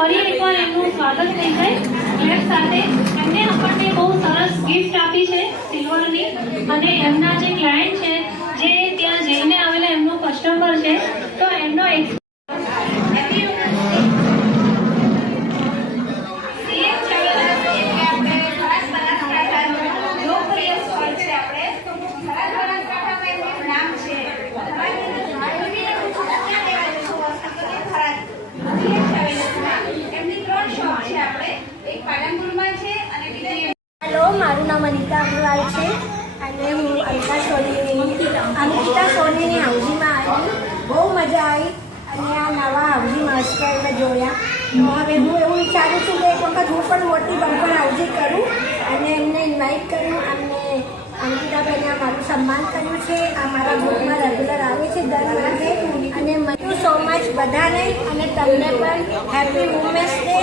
ફરી એકવાર એમનું સ્વાગત થઈ જાય ક્લેપ સાથે. એમને આપણને બહુ સરસ ગિફ્ટ આપી છે સિલ્વરની, અને એમના જે ક્લાયન્ટ છે, જે ત્યાં જઈને આવેલા એમનો કસ્ટમર છે, તો એમનો હેલો, મારું નામ અનિતા અગ્રવાલ છે અને હું અંકિતા સોનીની હાઉસીમાં આવી. બહુ મજા આવી અને આ નવા હાઉસી માસ્ટર મેં જોયા. તો હવે હું એવું વિચારું છું કે એક વખત હું પણ મોટી બમ્પર હાઉસી કરું અને એમને ઇન્વાઇટ કરું. અને અંકિતાબેને મારું સન્માન કર્યું છે. આ મારા ગ્રુપમાં રેગ્યુલર આવે છે દર માસે. અને મને સો મચ બધાને અને તમને પણ હેપી વુમેન્સ ડે.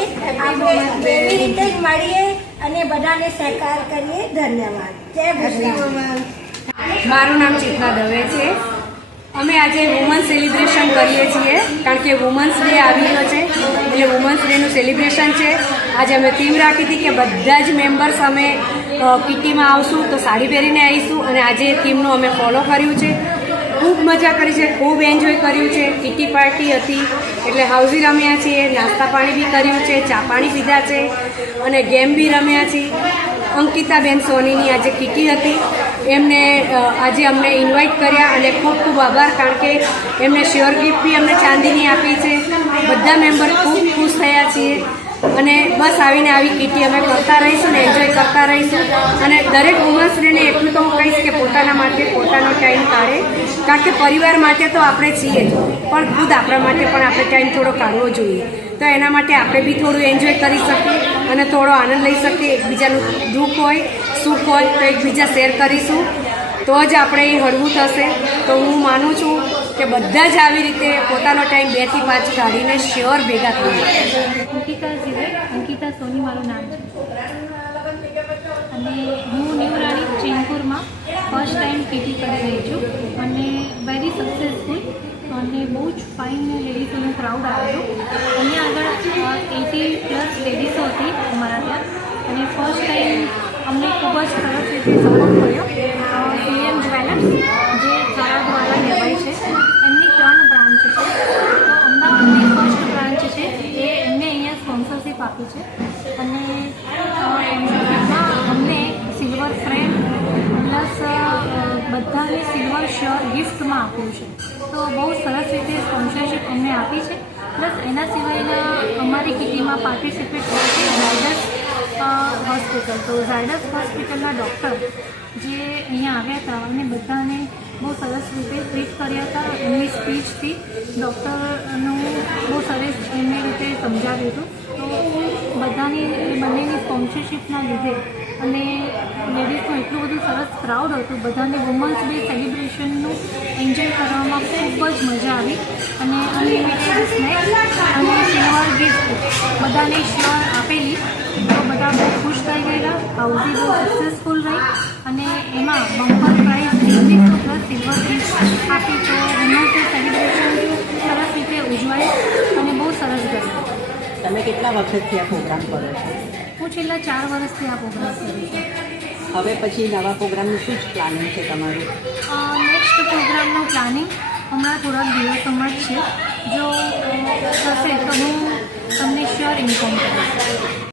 આપણે એવી રીતે જ મળીએ અને બધાને સહકાર કરીએ. ધન્યવાદ. જય ગુજરાત. મારું નામ ચેતના દવે છે. અમે આજે વુમન્સ સેલિબ્રેશન કરીએ છીએ કારણ કે વુમન્સ ડે આવી ગયો છે, એટલે વુમન્સ ડેનું સેલિબ્રેશન છે. આજે અમે થીમ રાખી હતી કે બધા જ મેમ્બર્સ અમે કિટીમાં આવશું તો સાડી પહેરીને આવીશું, અને આજે થીમનું અમે ફોલો કર્યું છે. ખૂબ મજા કરી છે, ખૂબ એન્જોય કર્યું છે. કિટી પાર્ટી હતી એટલે હાઉસી રમ્યા છીએ, નાસ્તા પાણી બી કર્યું છે, ચા પાણી પીધા છે અને ગેમ બી રમ્યા છીએ. અંકિતાબેન સોનીની આજે કિટી હતી, એમને આજે અમને ઇન્વાઇટ કર્યા અને ખૂબ ખૂબ આભાર, કારણ કે એમને શ્યોર ગિફ્ટ બી અમને ચાંદીની આપી છે. બધા મેમ્બર ખૂબ ખુશ થયા છીએ અને બસ આવીને આવી કિટી અમે કરતા રહીશું ને એન્જોય કરતા રહીશું. અને દરેક વુમન્સ ડેને એટલું તો હું કહીશ કે પોતાના માટે પોતાનો ટાઈમ કાઢે, કારણ કે પરિવાર માટે તો આપણે છીએ જ, પણ ખુદ આપણા માટે પણ આપણે ટાઈમ થોડો કાઢવો જોઈએ. તો એના માટે આપણે બી થોડું એન્જોય કરી શકીએ અને થોડો આનંદ લઈ શકીએ. એકબીજાનું દુઃખ હોય સુખ હોય તો એકબીજા શેર કરીશું તો જ આપણે એ હળવું થશે. તો હું માનું છું કે બધા જ આવી રીતે પોતાનો ટાઈમ 2 થી 5 કાઢીને શ્યોર ભેગા થઈએ. અંકિતા સોની મારું નામ છે અને હું ન્યૂ રાણી ચેનપુરમાં ફર્સ્ટ ટાઈમ કિટી કરી રહી છું અને વેરી સક્સેસફુલ અને બહુ જ ફાઇન લેડીઝોનું ક્રાઉડ આવ્યું. અહીંયા આગળ 80+ લેડીઝો હતી અમારા ત્યાં, અને ફર્સ્ટ ટાઈમ અમને ખૂબ જ સરસ રીતે સપોર્ટ કર્યો. PM જ્વેલર્સ જે થરા દ્વારા લેવાય છે, એમની 3 બ્રાન્ચ છે. તો અમદાવાદની ફર્સ્ટ બ્રાન્ચ છે એ એમને અહીંયા સ્પોન્સરશિપ આપી છે અને એમાં અમને સિલ્વર ફ્રેમ પ્લસ બધાને સિલ્વર શ્યોર ગિફ્ટમાં આપ્યું છે. તો બહુ સરસ રીતે સ્પોન્સરશિપ અમને આપી છે. પ્લસ એના સિવાયના અમારી કિટીમાં પાર્ટિસિપેટ કરે છે ઝાયડસ હોસ્પિટલ. તો ઝાયડસ હોસ્પિટલના ડૉક્ટર જે અહીંયા આવ્યા હતા અને બધાને બહુ સરસ રીતે ટ્રીટ કર્યા હતા. એમની સ્પીચથી ડૉક્ટરનું બહુ સરસ એમની રીતે સમજાવ્યું હતું. તો બધાની બંનેની સ્પોન્સરશિપના લીધે અને લેડીઝનું એટલું બધું સરસ ક્રાઉડ હતું, બધાને વુમન્સ ડે સેલિબ્રેશનનું એન્જોય કરવામાં ખૂબ જ મજા આવી. અને અનલિમિટેડ સ્નેક્સ અને સિલ્વર ગિફ્ટ બધાને શ્યોર આપેલી. તો બધા બહુ ખુશ થઈ ગયેલા. હાઉસી બહુ સક્સેસફુલ રહી અને એમાં bumper prize 2100 plus silver gift આપી. તો વુમન્સ ડે સેલિબ્રેશન સરસ રીતે ઉજવાય અને બહુ સરસ ગયું. તમે કેટલા વખતથી આ પ્રોગ્રામ કરો છો? હું છેલ્લા 4 વર્ષથી આ પ્રોગ્રામ કરું છું. હવે પછી નવા પ્રોગ્રામનું શું જ પ્લાનિંગ છે તમારું? નેક્સ્ટ પ્રોગ્રામનું પ્લાનિંગ હમણાં થોડાક દિવસોમાં જ છે. જો થશે તો હું તમને શ્યોર ઇન્ફોર્મ કરીશ.